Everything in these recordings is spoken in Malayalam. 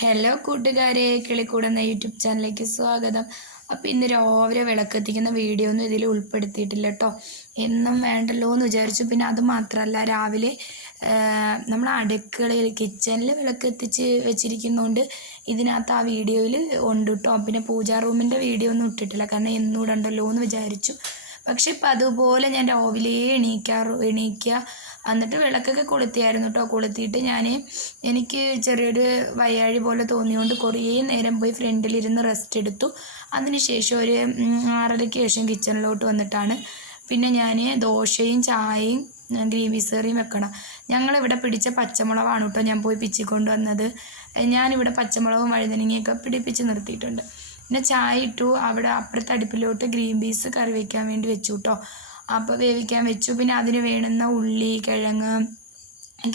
ഹലോ കൂട്ടുകാരെ. കിളിക്കൂട് എന്ന യൂട്യൂബ് ചാനലിലേക്ക് സ്വാഗതം. അപ്പോൾ ഇന്ന് രാവിലെ വിളക്കെത്തിക്കുന്ന വീഡിയോ ഒന്നും ഇതിൽ ഉൾപ്പെടുത്തിയിട്ടില്ല കേട്ടോ എന്നും വേണ്ടല്ലോ എന്ന് വിചാരിച്ചു. പിന്നെ അത് മാത്രമല്ല രാവിലെ നമ്മൾ അടുക്കളയിൽ കിച്ചണിൽ വിളക്കെത്തിച്ച് വെച്ചിരിക്കുന്നതുകൊണ്ട് ഇതിനകത്ത് ആ വീഡിയോയിൽ ഉണ്ട് കേട്ടോ പിന്നെ പൂജാ റൂമിന്റെ വീഡിയോ ഒന്നും ഇട്ടിട്ടില്ല. കാരണം എന്നും ഇടണ്ടല്ലോ എന്ന് വിചാരിച്ചു. പക്ഷെ ഇപ്പം അതുപോലെ ഞാൻ രാവിലെ എണീക്കാറ് എണീക്കുക എന്നിട്ട് വിളക്കൊക്കെ കൊളുത്തിയായിരുന്നു കേട്ടോ കൊളുത്തിയിട്ട് ഞാൻ എനിക്ക് ചെറിയൊരു വയ്യാഴി പോലെ തോന്നിയുകൊണ്ട് കുറേ നേരം പോയി ഫ്രണ്ടിലിരുന്ന് റെസ്റ്റ് എടുത്തു. അതിനുശേഷം ഒരു ആറരയ്ക്ക് ശേഷം കിച്ചണിലോട്ട് വന്നിട്ടാണ്. പിന്നെ ഞാൻ ദോശയും ചായയും ഗ്രീൻ പീസ് കറിയും വെക്കണം. ഞങ്ങളിവിടെ പിടിച്ച പച്ചമുളകാണ് കേട്ടോ ഞാൻ പോയി പിച്ചിക്കൊണ്ട് വന്നത്. ഞാനിവിടെ പച്ചമുളകും വഴുതനങ്ങയൊക്കെ പിടിപ്പിച്ച് നിർത്തിയിട്ടുണ്ട്. പിന്നെ ചായ ഇട്ടു. അവിടെ അപ്പുറത്തെ അടുപ്പിലോട്ട് ഗ്രീൻ പീസ് കറി വയ്ക്കാൻ വേണ്ടി വെച്ചു കേട്ടോ അപ്പോൾ വേവിക്കാൻ വെച്ചു. പിന്നെ അതിന് വേണുന്ന ഉള്ളി കിഴങ്ങ്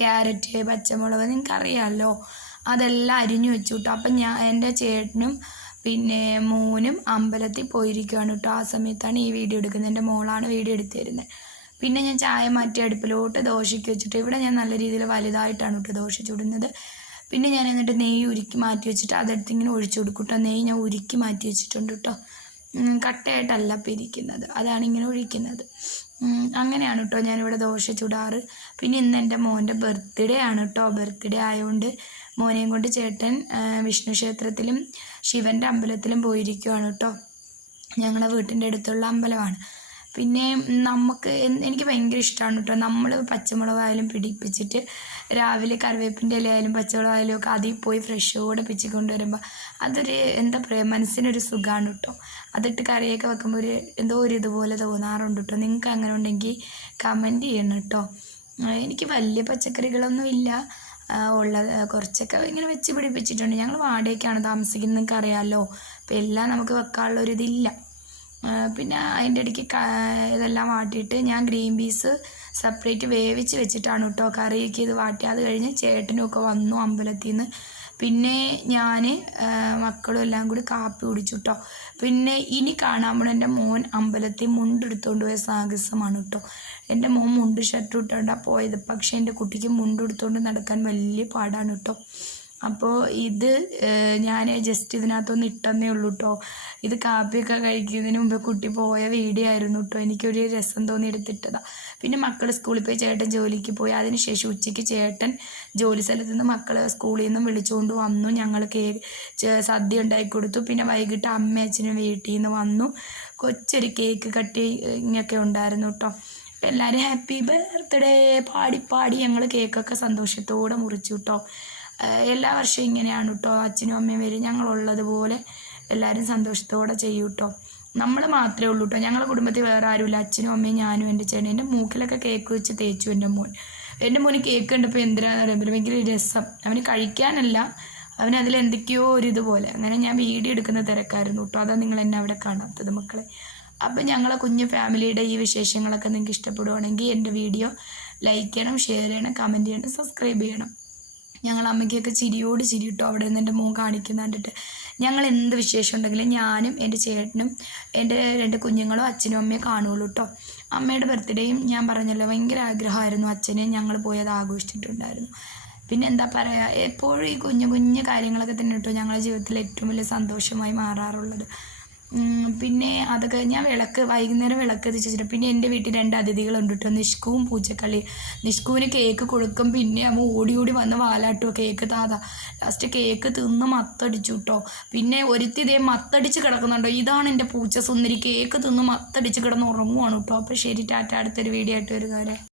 ക്യാരറ്റ് പച്ചമുളക് നിങ്ങൾക്കറിയാമല്ലോ അതെല്ലാം അരിഞ്ഞു വെച്ചു കേട്ടോ അപ്പം ഞാൻ എന്റെ ചേട്ടനും പിന്നെ മോനും അമ്പലത്തിൽ പോയിരിക്കുകയാണ് കേട്ടോ. ആ സമയത്താണ് ഈ വീഡിയോ എടുക്കുന്നത്. എന്റെ മോളാണ് വീഡിയോ എടുത്തു തരുന്നത്. പിന്നെ ഞാൻ ചായ മാറ്റി അടുപ്പിലോട്ട് ദോശയ്ക്ക് വെച്ചിട്ട് ഇവിടെ ഞാൻ നല്ല രീതിയിൽ വലുതായിട്ടാണ് കേട്ടോ ദോശ ചുടുന്നത്. പിന്നെ ഞാൻ എന്നിട്ട് നെയ്യ് ഉരുക്കി മാറ്റി വെച്ചിട്ട് അതെടുത്ത് ഇങ്ങനെ ഒഴിച്ചു കൊടുക്കും കേട്ടോ. നെയ്യ് ഞാൻ ഉരുക്കി മാറ്റി വെച്ചിട്ടുണ്ട് കേട്ടോ. കട്ടയായിട്ടല്ല പിരിക്കുന്നത്. അതാണ് ഇങ്ങനെ ഒഴിക്കുന്നത്. അങ്ങനെയാണ് കേട്ടോ ഞാനിവിടെ ദോശ ചുടാറ്. പിന്നെ ഇന്ന് എന്റെ മോന്റെ ബർത്ത്ഡേ ആണ് കേട്ടോ ബർത്ത്ഡേ ആയതുകൊണ്ട് മോനെയും കൊണ്ട് ചേട്ടൻ വിഷ്ണു ക്ഷേത്രത്തിലും ശിവന്റെ അമ്പലത്തിലും പോയിരിക്കുവാണ് കേട്ടോ ഞങ്ങളുടെ വീട്ടിന്റെ അടുത്തുള്ള അമ്പലമാണ്. പിന്നെ നമുക്ക് എനിക്ക് ഭയങ്കര ഇഷ്ടമാണ് കേട്ടോ നമ്മൾ പച്ചമുളകായാലും പിടിപ്പിച്ചിട്ട് രാവിലെ കറിവേപ്പിന്റെ ഇലയായാലും പച്ചമുളകായാലും ഒക്കെ അതിൽ പോയി ഫ്രഷോടെ പിച്ചിക്കൊണ്ട് വരുമ്പോൾ അതൊരു എന്താ പറയുക മനസ്സിനൊരു സുഖമാണ് കേട്ടോ അതിട്ട് കറിയൊക്കെ വെക്കുമ്പോൾ ഒരു എന്തോ ഒരു ഇതുപോലെ തോന്നാറുണ്ട് കേട്ടോ നിങ്ങൾക്ക് അങ്ങനെ ഉണ്ടെങ്കിൽ കമന്റ് ചെയ്യണം കേട്ടോ എനിക്ക് വലിയ പച്ചക്കറികളൊന്നും ഇല്ല. ഉള്ളത് കുറച്ചൊക്കെ ഇങ്ങനെ വെച്ച് പിടിപ്പിച്ചിട്ടുണ്ട്. ഞങ്ങൾ വാടകയ്ക്കാണ് താമസിക്കുന്നത് നിങ്ങൾക്ക് അറിയാമല്ലോ അപ്പോൾ എല്ലാം നമുക്ക് വെക്കാനുള്ള ഒരു ഇതില്ല. പിന്നെ അതിന്റെ ഇടയ്ക്ക് ഇതെല്ലാം വാട്ടിയിട്ട് ഞാൻ ഗ്രീൻ പീസ് സെപ്പറേറ്റ് വേവിച്ച് വെച്ചിട്ടാണ് കേട്ടോ കറിയൊക്കെ ഇത് വാട്ടി. അത് കഴിഞ്ഞ് ചേട്ടനുമൊക്കെ വന്നു അമ്പലത്തിൽ നിന്ന് പിന്നെ ഞാൻ മക്കളും എല്ലാം കൂടി കാപ്പി കുടിച്ചു കേട്ടോ. പിന്നെ ഇനി കാണാൻ പോണ എന്റെ മോൻ അമ്പലത്തിൽ മുണ്ടെടുത്തുകൊണ്ട് പോയ സാഹസമാണ് കേട്ടോ. എന്റെ മോൻ മുണ്ട് ഷർട്ട് ഇട്ടുകൊണ്ടാണ് പോയത്. പക്ഷേ എന്റെ കുട്ടിക്ക് മുണ്ടെടുത്തുകൊണ്ട് നടക്കാൻ വലിയ പാടാണ് കേട്ടോ. അപ്പോൾ ഇത് ഞാൻ ജസ്റ്റ് ഇതിനകത്തൊന്ന് ഇട്ടെന്നേ ഉള്ളൂ കേട്ടോ ഇത് കാപ്പിയൊക്കെ കഴിക്കുന്നതിന് മുമ്പ് കുട്ടി പോയ വീഡിയോ ആയിരുന്നു കേട്ടോ എനിക്കൊരു രസം തോന്നി എടുത്തിട്ടതാണ് പിന്നെ മക്കൾ സ്കൂളിൽ പോയി ചേട്ടൻ ജോലിക്ക് പോയി. അതിനുശേഷം ഉച്ചയ്ക്ക് ചേട്ടൻ ജോലി സ്ഥലത്ത് നിന്ന് മക്കൾ സ്കൂളിൽ നിന്നും വിളിച്ചുകൊണ്ട് വന്നു. ഞങ്ങൾ കേക്ക് സദ്യ ഉണ്ടാക്കി കൊടുത്തു. പിന്നെ വൈകിട്ട് അമ്മയച്ഛനും വീട്ടിൽ നിന്ന് വന്നു. കൊച്ചൊരു കേക്ക് കട്ടിങ്ങൊക്കെ ഉണ്ടായിരുന്നു കേട്ടോ എല്ലാവരും ഹാപ്പി ബർത്ത്ഡേ പാടി പാടി ഞങ്ങൾ കേക്കൊക്കെ സന്തോഷത്തോടെ മുറിച്ചു കേട്ടോ എല്ലാ വർഷവും ഇങ്ങനെയാണ് കേട്ടോ അച്ഛനും അമ്മയും വരും. ഞങ്ങളുള്ളതുപോലെ എല്ലാവരും സന്തോഷത്തോടെ ചെയ്യും കേട്ടോ നമ്മൾ മാത്രമേ ഉള്ളൂ കേട്ടോ ഞങ്ങളുടെ കുടുംബത്തിൽ വേറെ ആരുമില്ല. അച്ഛനും അമ്മയും ഞാനും എന്റെ ചേട്ടൻ എന്റെ മൂക്കിലൊക്കെ കേക്ക് വെച്ച് തേച്ചു എന്റെ മോൻ. എന്റെ മോന് കേക്ക് കണ്ടപ്പോൾ എന്തിനാന്ന് പറയുമ്പോൾ ഭയങ്കര രസം. അവന് കഴിക്കാനല്ല. അവന് അതിൽ എന്തൊക്കെയോ ഒരു ഇതുപോലെ അങ്ങനെ ഞാൻ വീഡിയോ എടുക്കുന്ന തിരക്കായിരുന്നു കേട്ടോ അതാ നിങ്ങൾ എന്നെ അവിടെ കാണാത്തത് മക്കളെ. അപ്പം ഞങ്ങളെ കുഞ്ഞു ഫാമിലിയുടെ ഈ വിശേഷങ്ങളൊക്കെ നിങ്ങൾക്ക് ഇഷ്ടപ്പെടുവാണെങ്കിൽ എന്റെ വീഡിയോ ലൈക്ക് ചെയ്യണം ഷെയർ ചെയ്യണം കമന്റ് ചെയ്യണം സബ്സ്ക്രൈബ് ചെയ്യണം. ഞങ്ങൾ അമ്മയ്ക്കൊക്കെ ചിരിയോട് ചിരി കിട്ടും അവിടെ നിന്ന് എന്റെ മോൻ കാണിക്കുന്ന കണ്ടിട്ട് ഞങ്ങൾ എന്ത് വിശേഷം ഉണ്ടെങ്കിലും ഞാനും എന്റെ ചേട്ടനും എന്റെ രണ്ട് കുഞ്ഞുങ്ങളും അച്ഛനും അമ്മയും കാണുള്ളൂ കേട്ടോ അമ്മയുടെ ബർത്ത്ഡേയും ഞാൻ പറഞ്ഞല്ലോ ഭയങ്കര ആഗ്രഹമായിരുന്നു അച്ഛനെ ഞങ്ങൾ പോയി അത് ആഘോഷിച്ചിട്ടുണ്ടായിരുന്നു. പിന്നെ എന്താ പറയുക എപ്പോഴും ഈ കുഞ്ഞു കുഞ്ഞു കാര്യങ്ങളൊക്കെ തന്നെ കേട്ടോ ഞങ്ങളുടെ ജീവിതത്തിൽ ഏറ്റവും വലിയ സന്തോഷമായി മാറാറുള്ളത്. പിന്നെ അതൊക്കെ ഞാൻ വിളക്ക് വൈകുന്നേരം വിളക്ക് എത്തിച്ചിട്ട് പിന്നെ എന്റെ വീട്ടിൽ രണ്ട് അതിഥികളുണ്ട് കേട്ടോ നിഷ്കുവും പൂച്ചക്കളി. നിഷ്കുവിന് കേക്ക് കൊടുക്കും പിന്നെ അമ്മ ഓടി ഓടി വന്ന് വാലാട്ടുമോ കേക്ക് താതാ. ലാസ്റ്റ് കേക്ക് തിന്ന് മത്തടിച്ചു കേട്ടോ പിന്നെ ഒരുത്തി ഇതേ മത്തടിച്ച് കിടക്കുന്നുണ്ടോ ഇതാണ് എന്റെ പൂച്ച സുന്ദരി. കേക്ക് തിന്ന് മത്തടിച്ച് കിടന്ന് ഉറങ്ങുവാണ് കേട്ടോ അപ്പോൾ ശരി ടാറ്റ. അടുത്തൊരു വീഡിയോ ആയിട്ട് വരുന്നവരെ